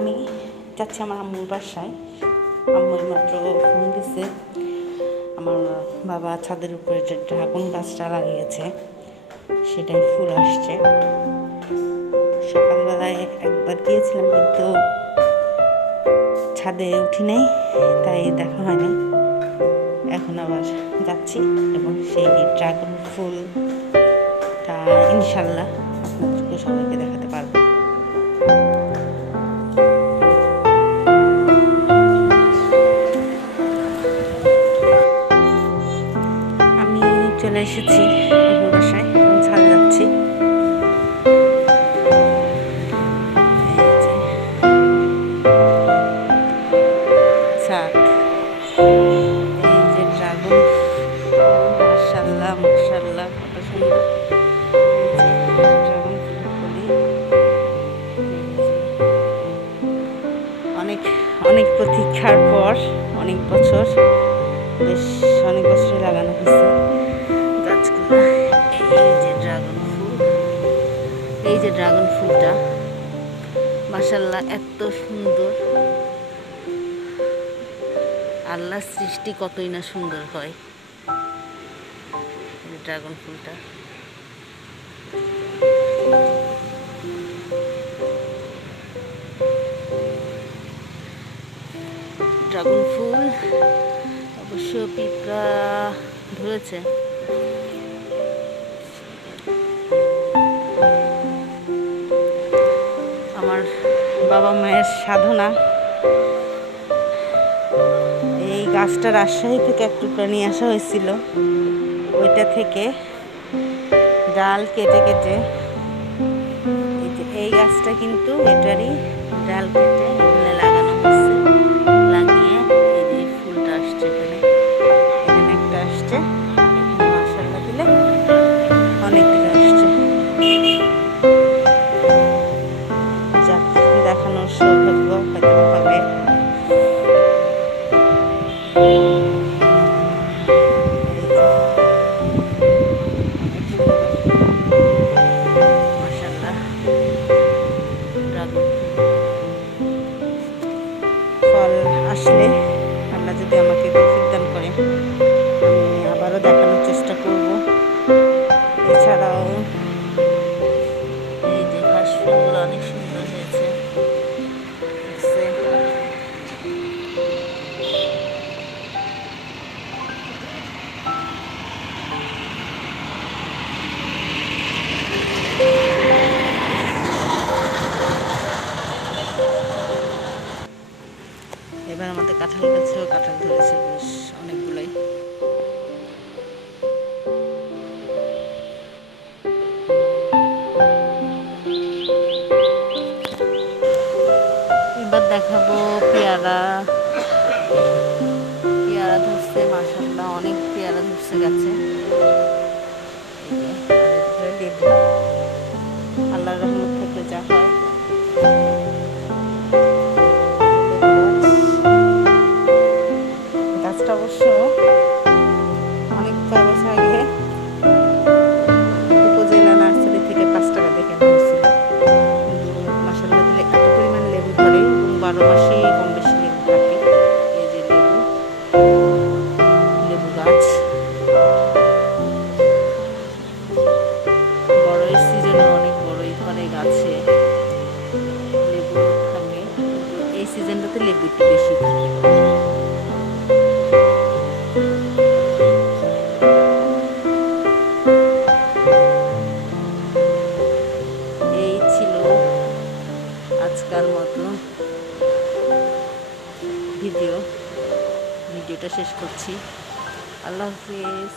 আমি যাচ্ছি আমার আম্মুর বাসায়। আম্মুর মাত্র ফোন দিছে, আমার বাবা ছাদের উপরে যে ড্রাগন গাছটা লাগিয়েছে সেটাই ফুল আসছে। সকালবেলায় একবার গিয়েছিলাম কিন্তু ছাদে উঠি নাই, তাই দেখা হয় না। এখন আবার যাচ্ছি এবং সেই ড্রাগন ফুলটা ইনশাল্লাহ আপনাদেরকে সবাইকে দেখাতে পারবো। আমি চলে এসেছি আম্মুর বাসায়, ছাদে যাচ্ছি। ছাদ, এই যে ড্রাগন, মাশাআল্লাহ মাশাআল্লাহ কত সুন্দর। ড্রাগন ফুলগুলি অনেক অনেক প্রতীক্ষার পর অনেক বছর, বেশ অনেক বছরে লাগানো হয়েছে গাছগুলো। এই যে ড্রাগন ফুল, এই যে ড্রাগন ফুলটা মাশাআল্লাহ এত সুন্দর। আল্লাহর সৃষ্টি কতই না সুন্দর হয়। ড্রাগন ফুলটা ড্রাগন ফুল অবশ্য পিঁপড়া ধরেছে। আমার বাবা মায়ের সাধনা, এই গাছটা রাজশাহী থেকে এক টুকরা নিয়ে আসা হয়েছিল। ওইটা থেকে ডাল কেটে কেটে এই গাছটা কিন্তু এটারই ডাল কেটে এখানে লাগানো হয়েছে। লাগিয়ে এই যে ফুলটা আসছে, এখানে এখানে একটা আসছে, এখানে মাশাআল্লাহ দিলে অনেকগুলো আসছে। যাক, দেখানোর সৌভাগ্য হয়তো হবে। ফল আসলে আল্লাহ যদি আমাকে তৌফিক দান করে আমি আবারও দেখানোর চেষ্টা করব। এছাড়াও এই যে ঘাস ফুলগুলো অনেক সুন্দর হয়েছে। এবার আমাদের কাঁঠাল গাছেও কাঁঠাল ধরেছে বেশ অনেকগুলোই। এবার দেখাবো পেয়ারা। পেয়ারা ধরছে মাশাআল্লাহ, অনেক পেয়ারা ধরছে গাছে। লেবু, আল্লাহর রহমত থেকে যা হয়। গাছটা অবশ্য অনেকটা বছর আগে উপজেলা নার্সারি থেকে 5 টাকা দিয়ে কেনা হয়েছিল। কিন্তু মাশাআল্লাহ দিলে এত পরিমাণ লেবু ধরে এবং 12 মাসেই কম বেশি লেবু থাকে। এই যে লেবু গাছ, বড়ই সিজনে অনেক বড়ই ধরে গাছে, লেবু থাকে। এই সিজনটাতে লেবু একটু বেশি থাকে। আজকের মতো ভিডিওটা শেষ করছি। আল্লাহ হাফেজ।